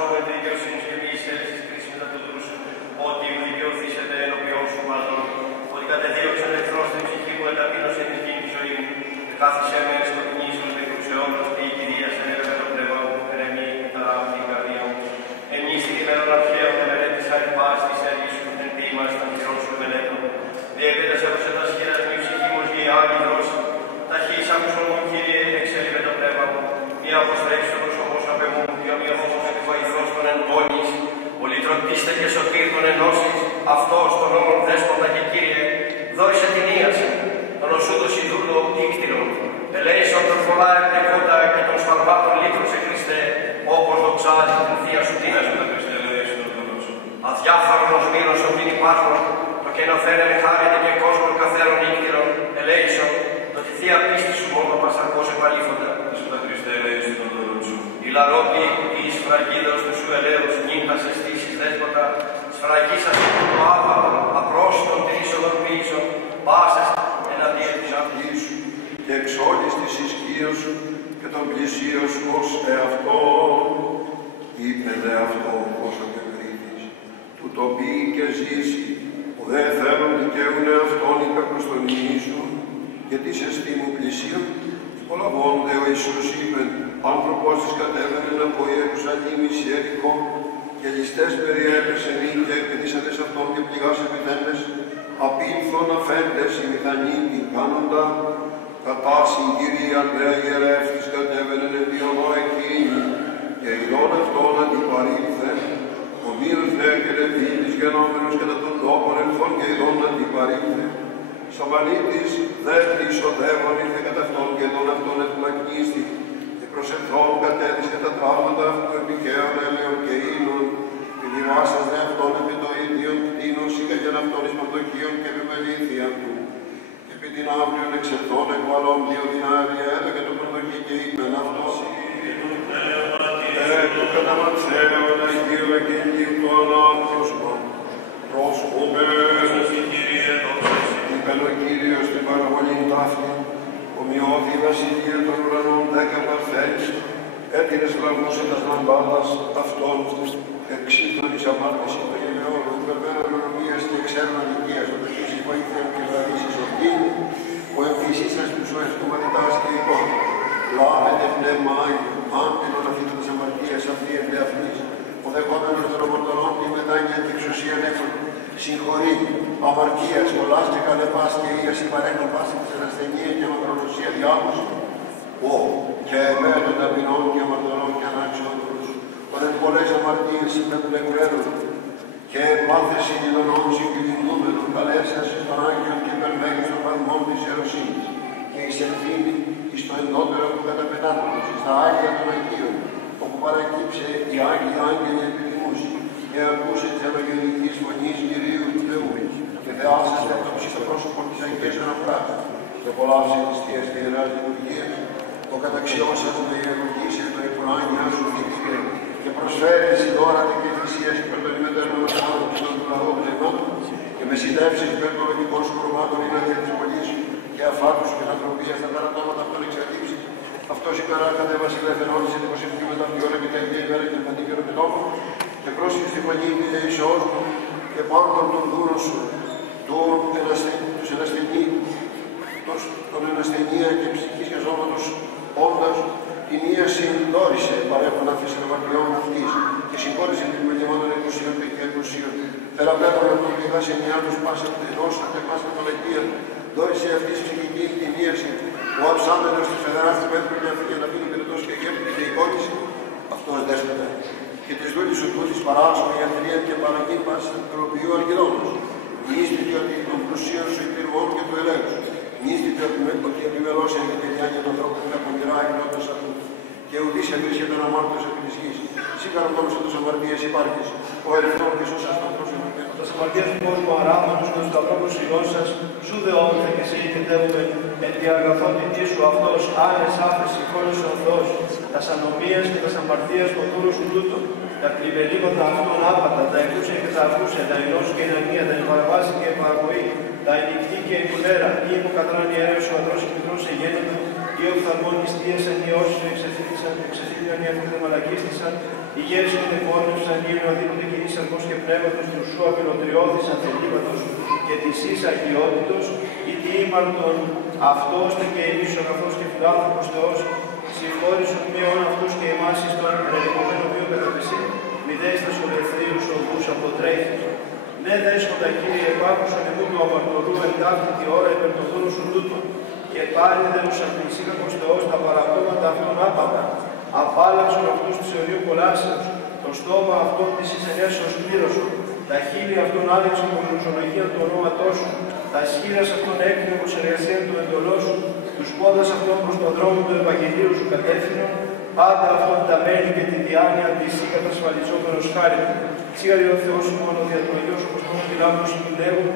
σώμετε δικαιοσύνης και μη εισέλθεις κρίσιμη τα του δρού σου, ότι δικαιωθήσετε ενώπιον σου μάλλον, ότι κατεδίωξαν εχθρός την ψυχή μου, εταπείνωσε την εκείνη τη ζωή μου, κάθισε με στο ποινή σου νεκρούς αιώνας, και η Κυρία σε νεύε το πνεύμα μου, ερεμεί τα την καρδία μου. Ενίσχυτη με τον αρχαίο, με μελέτησα εν πάση της έργης σου, εν ποίημα στα χειρών σου μελέτω. Διέπητας έδωσε τα σχήρας μη ψυχή μου και η Άγιη δρόση. Ταχύς άκουσον μου, Κύριε, εξέλει με το πνεύμα μου. Μία αποστρέψει το πρόσωπό σου απ' εμού, και μία όμως επιφαγηθρός των εντόνης. Πολυτροπτήστε και σωτήρ των ενώσεις, αυτός τον όμορ δέσποτα και Κύριε, δόησε την ίαση, τον οσούτος ειδούλο κύκτηρον. Ελέησον τον πολλά εμπλεκόντα και των σφαλμάτων λύτρωσε Χριστέ, όπως δοξάζει την θεία σου δύναμη. Αδιάφαρον ως μήνος ομήν υπάρχον, το καινοφέρε με χάρεται και κόσμον καθέρον νύκτηρον, ελέησον, το τη θεία πίστη σου μόνο πασαρκώς επαλήφοντα. Η λαρόπη η σφραγίδος του σου ελέους, νύχτας αισθήσεις δέσποτα, σφραγίσας το άβαλο, απρόστον τρίσοδον πίσω, πάσες εναντίον της αυτής σου. Και εξ όλης της ισχύως σου και των πλησίων σου ως εαυτό, είπε δε αυτό όσο και κρίθης, του το πει και ζήσει, που δεν θέλουν δικαίουν εαυτόν οι κακοστονοί σου, γιατί σε στή μου πλησίον, υπολαβώνται ο Ιησούς είπε, άνθρωπος της κατέβαινε από Ιερουσαλήμ εις Ιερικό, και ληστές περιέπεσεν ή και εκπαιδήσαντες αυτόν και πληγάς επιθέντες, απήλθον αφέντες οι μηχανοί την κάνοντα, κατά συγκυρία δε ιερεύτης κατέβαινεν επί οδό εκείνη, και ειδών αυτόν αντιπαρήλθε, ο μύρος δε και λεβίτης γενόμενος κατά τον τόπον ελθόν και ειδών αντιπαρήλθε. Σαμαρίτης δε εισοδεύων ήρθε κατά αυτόν και τον αυτόν ευλακνίστη, και προσελθόν κατέδεισκε τα τραύματα αυτού επικαίων έλεων και ίνων, επιβιβάσας δε αυτόν επί το ίδιον κτήνος ήκαγεν αυτόν εις παντοχείων και επιμελήθη αυτού. Και επί την αύριον εξελθόν εκβαλών δύο δυνάρια έδωκε το πρωτοχή και είπεν αυτός. Του καταμανθένεων Αγίου Ευαγγελίου του ανάπροσπον, πρόσχομαι, είπεν ο Κύριος στην παραβολήν τάφη, ομοιώθη η βασιλεία των ουρανών 10 παρθένης, έτεινες λαγμούς εντας λαμπάδας αυτών, εξήλθον εις αμάρτηση των γελαιών, υπερβαίνων ονομίας και εξέρων αδικίας, ο τοχής βοήθειαν και βραδίσεις εκείνη, ο εμφυσίσας τους ο ευκομματιτάς και εικόν. Λάβετε πνεύμα Άγιο, άμπινον αφήτων της αμαρτίας αυτή εν δεαφνής, ο δεχόμενος των ομορτωνών τη μετάνοια και εξουσίαν έχουν. Συγχωρεί, αμαρτίας, πολλάς και καλεπάς και ίαση παρέχον πάση της ανασθενία και μακρονοσία διάμωση. Και εμένα των ταπεινών και αμαρτωλών και αναξιότερους, των εν πολλές αμαρτίες συμπεμπλεκμένων, και μάθεση ειδονών συγκλινούμενων, καλέσας εις των Άγιων και υπερμέγιστον παλμών της ιεροσύνης, και εις ελθύνη εις το ενδότερο του καταπετάτων, στα Άγια των Αγίων, όπου παρακύψε οι Άγιοι Άγγελοι επιτιμούσι, και ακούσε της Ευαγγελικής φωνής Κυρίου του Θεού, και θεάσαστε αυτοψή στο πρόσωπο της Αγίας Αναφράς, και απολαύσε της Θείας και Ιεράς Λειτουργίας, το καταξιώσας με ιερουργήσει το υπουράνια σου θητήρε, και προσφέρεις η δώρα την εκκλησία υπέρ των ημετέρων ανθρώπων και των λαών πνευμάτων, και με συντεύσεις υπέρ των λογικών σου προβάτων είναι αδια της πολλής, και αφάτου σου και ανθρωπίας τα παρατώματα αυτών εξαρτήψη. Αυτός υπεράρχατε βασιλεύεν όλης την προσευχή με τα βιόλα και τα ίδια ημέρα και παντήκαιρο και τόπο, και πρόσχει στη φωνή εις όρου, και πάντων των δούρων σου, τους τον ενασθενία και ψυχής και σώματος όντας, την ίαση δόρισε παρέχον αφής αμαρτιών αυτής, και συγχώρησε την μελιμόνων εκουσίων και εκουσίων. Θεραπεύων από τον πηγά σε μια τους πάσα ενός ατεμάς κατολακία, δόρισε αυτής ψυχική την ίαση, ο αψάμενος της φεδράς του πέτρου για να φύγει περιτός και γέπτη και εικόνηση, αυτός δέσποτα. Και της δούλης σου τούτης παράσχω η αντρία και παραγή πάση ανθρωπιού αργυρώνους. Μνήστητε ότι των πλουσίων σου υπηρβών και του ελέγχου. Μνήστητε ότι επιμελώς έχετε διάνοια των ανθρώπων με πονηρά εκνότητας αυτού. Και ουδής ευρίσκεται τον αμάρτητος επί της γης. Σίγαρα τόμως τους αμαρτίες υπάρχεις. Ο ερευτών και σώσας των πρόσωπων. Τα αμαρτίες του κόσμου αράμονους με τους ανθρώπους ιών σας, σου δεόμεθα και σε ηγετεύουμε, εν τη αγαθόν την γη σου αυτός, άνες άφεση, χώρος ο Θεός, τας ανομίας και τας αμαρτίας των δούρους σου τούτων, τα πλημελήματα αυτών άπατα, τα εκούσια και τα ακούσια, τα ενός και η ανία, τα υπαραβάση και η παραγωγή, τα ενικτή και η κουλέρα, ή που κατράν ιερέως ο αντρός και μικρός σε γέννητο, ή οφθαλμών νηστείες ενιώσεις εξεθήλιαν οι άνθρωποι μαλακίστησαν, Οι γέρες των επόμενων τους Αγίων αδίδονται κοινής αρμός και πνεύματος του σου απειλωτριώθης ανθελήματος και της εις αγιότητος, ή τι ήμαρτον αυτός και εμείς ο αγαθός και φιλάνθρωπος Θεός, συγχώρησον μειών αυτούς και εμάς εις τον ενεργοποιημένο βίο καταπεσί, μη δέστας ο ελευθερίους οδούς αποτρέχει. Ναι, δέσποτα Κύριε, επάκουσον εμού του αμαρτωλού εν ταύτητη ώρα υπέρ το δούλου σου τούτο, και πάλι δεν τους αμφισίκακος Θεός τα παραπτώματα αυτών άπατα. Απάλλαξον αυτούς της αιωνίου κολάσεως, το στόμα αυτών της εισενέσεως πλήρωσον, τα χείλη αυτών άλεξον από γλωσσολογία του ονόματός σου, τα σχήρας αυτών έκρινε προς εργασία του εντολός σου, τους πόδας αυτών προς τον δρόμο του Ευαγγελίου σου κατεύθυνον, πάντα αυτών τα μέλη και τη διάνοια της ή κατασφαλιζόμενος χάρη. Σίγαρη ο Θεός σου μόνο δια του Αγίου σου Αποστόλου τη λάμπου σου του λέγουν,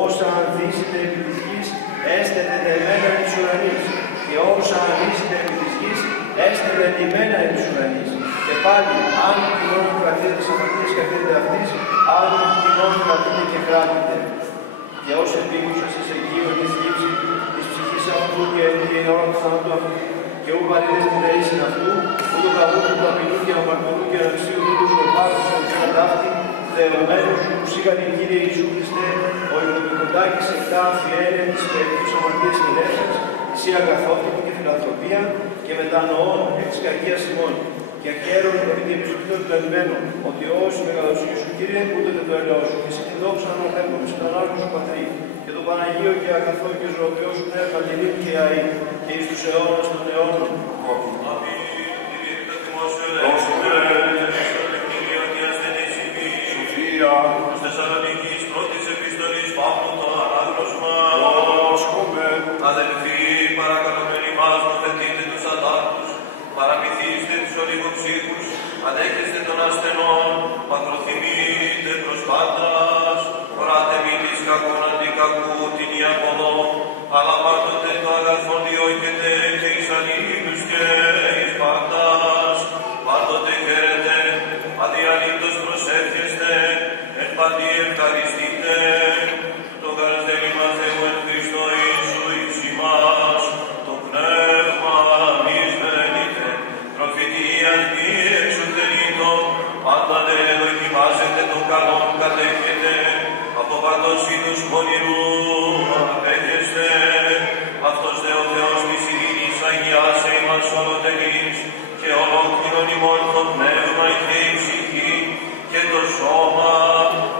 όσα αν δύσετε επί της γης, έστε δεδεμένα επί της ουρανής, και όσα αν δύσετε επί της γης, έστε δεδεμένα επί της ουρανής. Και πάλι, αν κοινών κρατείτε τις αμαρτίες καθείτε αυτής, αν κοινών κρατείτε και κράτητε. Και ως επίκουσας εις εγγύων της λήψη της ψυχής αυτού και την ώρα του θανάτου αυτού, και ου παρήδες την αίησιν αυτού, ου το καβούκου του αμυνού και αμαρτωλού και αναξίου δούλου σκορπάτους και κατάφτη, δεωμένους σου σίγαρη Κύριε Ιησού Χριστέ, ο Ιωδικοντάκης εκτά αφιέρε της περίπτους αμαρτίας και ελεύθερης, εσύ αγαθότητα και φιλανθρωπία και μετανοών εκ της κακίας ημών. Και χαίρον επί την επιστολή του λαλημένου, ότι όσοι μεγαλοσύνη σου Κύριε, ούτε δεν το ελαιό σου, εσύ την δόξα να ονέχομαι στον ανάλογο σου Πατρί, και το Παναγίο και αγαθό και ζωοποιό σου πνεύμα και νύχη και αή, και εις τους αιώνας των αιώνων. Παραμυθίστε τους ολιγοψύχους, ανέχεστε των ασθενών, πατροθυμείτε προς πάντας, οράτε μίλης κακόν αντί κακού την Ιακωδό, αλλά πάντοτε το αγαθόν διώκετε και εις ανήλους και εις πάντας, πάντοτε χαίρετε, αδιαλείπτως προσεύχεστε, εν παντή ευχαριστείτε, το καραστέλημα Θεού εν Χριστώ Ιησού εις ημάς, το πνεύμα προφητείας μη εξωτερήτω, πάντα δε δοκιμάζετε τον καλόν κατέχετε, από παντός είδους πονηρού απέχεστε. Αυτός δε ο Θεός της ειρήνης αγιάσε ημάς ολοτελείς, και ολόκληρον ημών το πνεύμα και η ψυχή και το σώμα,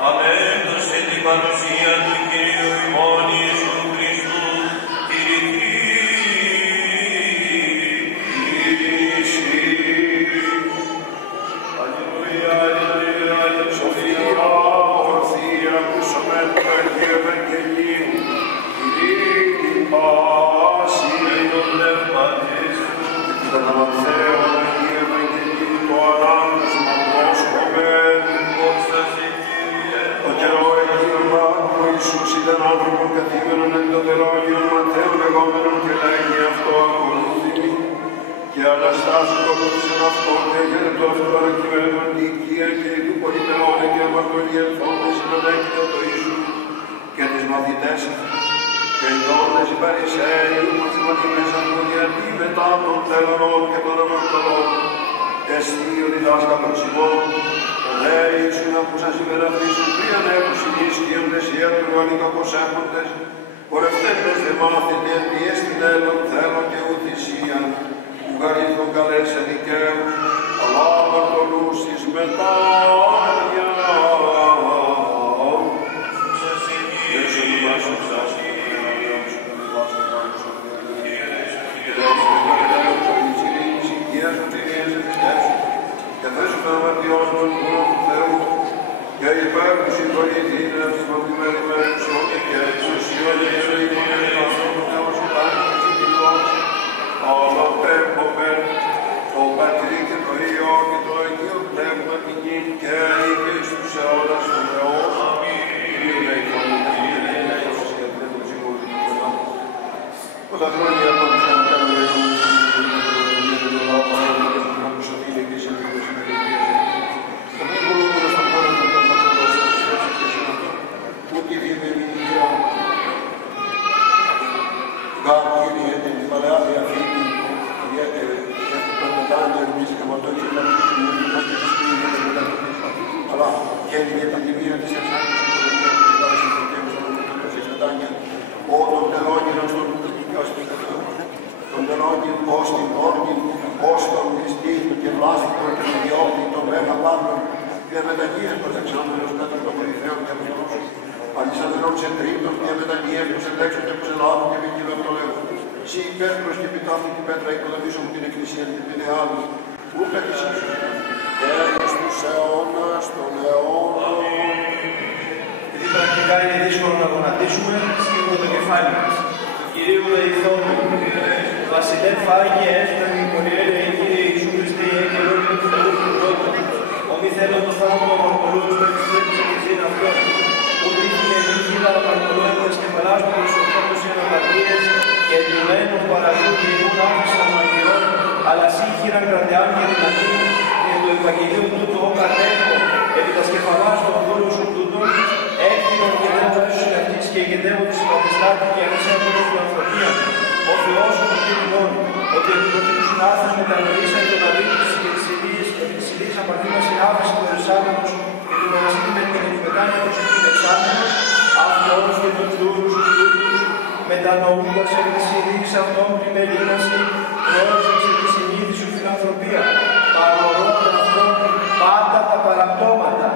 αμέντωσε την παρουσία του Κυρίου ημών Ιησού Χριστού, ήταν άνθρωπον καθήμενον εν το τελόγιον Ματθαίου λεγόμενον και λέγει αυτό ακολούθη και αναστάσουν το πούσεν αυτό και έγινε το αυτό ανακειμένον τη οικία και του πολυτελώνε και αμαρτωλοί ελθόντες συνοδέκεται το Ιησού και τις μαθητές και ειδώντες οι Παρισαίοι μαθηματιμέσαν το γιατί μετά των τελωνών και των αμαρτωλών εστί ο διδάσκαλος ημών λέει Ιησού να που σας υπεραυτήσουν τρίαν έχουν συνίσχυοντες οι έτρογανοι κακοσέχοντες, πορευτέντες δε μάθητε τι έστειν έλλον θέλω και ουθυσίαν, που γαρίθον καλές ενικαίους, αλλά αμαρτωλούς εις μετάνοια. Και θέσουμε αμαρτιών των δούλων του Θεού και υπέρ του συγχωρητήν να ψηφοποιημένοι μέρους όλοι και εξουσιών και ζωή των ελληνικών του Θεού σου κάνει και συγκεκριμός αλλά πέμπομαι το Πατρί και το Υιό και το Αγίο Πνεύμα την γη και είπε εις τους αιώνας του Θεός. Αμήν. Λέει φωνή του Κύριε, λέει όσους και δεν τον συγχωρητήν του Θεού. Πολλά χρόνια ακόμα θα κάνουμε που τη εν η επιδημία της εξάρτησης του των τελόγυρων στον τελόγυρ ως την όρνη, ως τον Χριστίδου και βλάστικο και τον διώκτη των Μέγα Πάντων, διαμεταγίες προς εξάμενος κατά των κορυφαίων και απostolών, αλυσανδρών σε τρίτων, διαμεταγίες προς ελέξονται προς Ελλάδου και βικίλων το λέγον. Συ υπέρπρος και επιτάφθητη πέτρα οικοδομήσω μου την Εκκλησία την Πινεάλου, ου πετυσίσου. Τέλος τους αιώνας των αιώνων. Επειδή πρακτικά είναι δύσκολο να γονατίσουμε, σκύβουμε το κεφάλι μας. Κυρίου Δεϊθόνου, Βασιλεύ Άγιε Έσπραγη Κοριέρε, Κύριε Ιησού Χριστέ, Έγγελο του Θεού του Λόγου, ο μη θέλον το θάνατο αμαρτωλούς που εξτρέψει και ζήν αυτόν, ούτε ήθινε νύχυλα αμαρτωλώντας και παράστον προσωπώντος οι αναπατρίες και εντυμένων παραγού και ήμουν άφησαν αμαρτιών, αλλά σύγχυραν κρατεάν και δυνατή, και το Ευαγγελίου τούτο ο κατέχω, επί τα σκεφαλάς των δούλων σου τούτων, έκδηλον και δεν έσουν αυτής και εγκαιτεύοντες οι πατεστάτοι και ανήσαν από την φιλανθρωπία. Ο Θεός ο Κύριον, ότι επί του συνάθρους μετανοήσαν τον αδίκους και τις ηλίες απαρτήμας συνάφεση του Ιερουσάλημος και του μοναστή με την εκμετάνια του στην εξάμενος, αυτός και τους δούλους τους τούτους, μετανοούντας επί της ηλίες αυτών πλημελήναση, πρόσεξε τη συνήθη σου φιλανθρωπία, παρορώντα αυτόν πάντα τα παραπτώματα,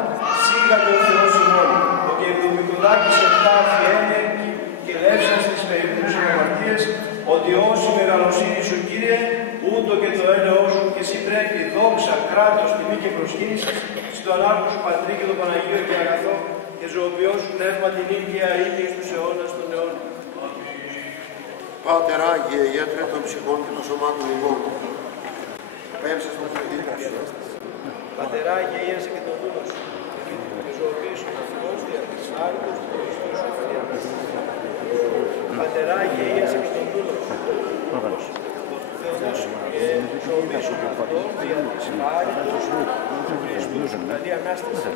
σίγατε ο Θεός ημών, ότι εκδομικοδάκης επτάρθη ένεργη και λεύσαν στις μερικούς αμαρτίες, ότι όση μεγαλοσύνη σου, Κύριε, ούτω και το έλεος σου και εσύ πρέπει δόξα, κράτος, τιμή και προσκύνηση στον Ανάρχο σου Πατρί και τον Παναγίο και αγαθό και ζωοποιό σου πνεύμα την ίδια ήλια στους αιώνας των αιώνων. Πάτερ Άγιε, ιέτρε των ψυχών και των σωμάτων ημών, πέμψε στον Θεό. Πατερά, αγιαίασε και τον δούλο σου, και ζωοποιήσουν αυτός δια της χάριτος του Χριστού σου Χριστιανός. Πατερά, αγιαίασε και τον δούλο σου, Θεοδόσου, και ζωοποιήσουν αυτόν δια της χάριτος του Χριστού σου. Καλή Ανάσταση.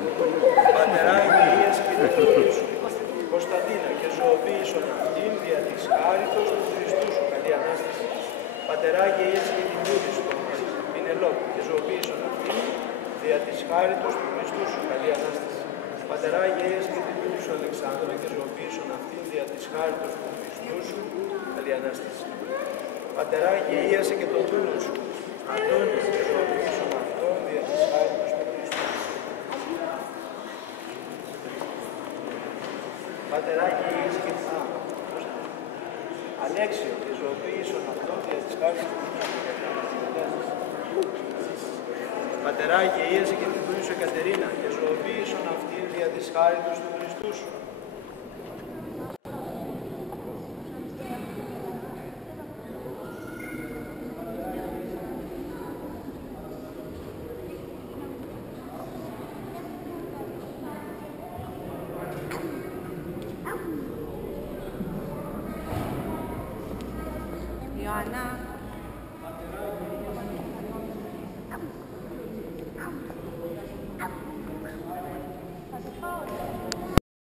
Πατερά, αγιαίασε και τον δούλο σου, Κωνσταντίνα, και ζωοποιήσουν αυτήν δια της χάριτος του Χριστού σου. Καλή Ανάσταση. Πατερά, αγιαίασε και την δούλη σου, Πινελόπου, και ζωοποιήσουν αυτήν δια της χάριτος του Χριστού σου. Καλή Ανάσταση. Πατερά, αγιαίας και την δούλη σου Αλεξάνδρα και ζωοποιήσουν αυτήν δια της χάριτος του Χριστού σου. Καλή Ανάσταση. Πατερά, αγιαίασε και τον δούλο σου Αντώνη και ζωοποιήσουν αυτόν δια της χάριτος του Χριστού σου. Πατερά, αγιαίασε και την Αλέξιο και ζωοποιήσουν αυτόν δια της χάριτος του Χριστού σου. Πατερά, αγιαίασε και την δούλη σου Εκατερίνα και ζωοποιήσουν αυτήν δια της χάριτος του Χριστού σου. Ιωάννα.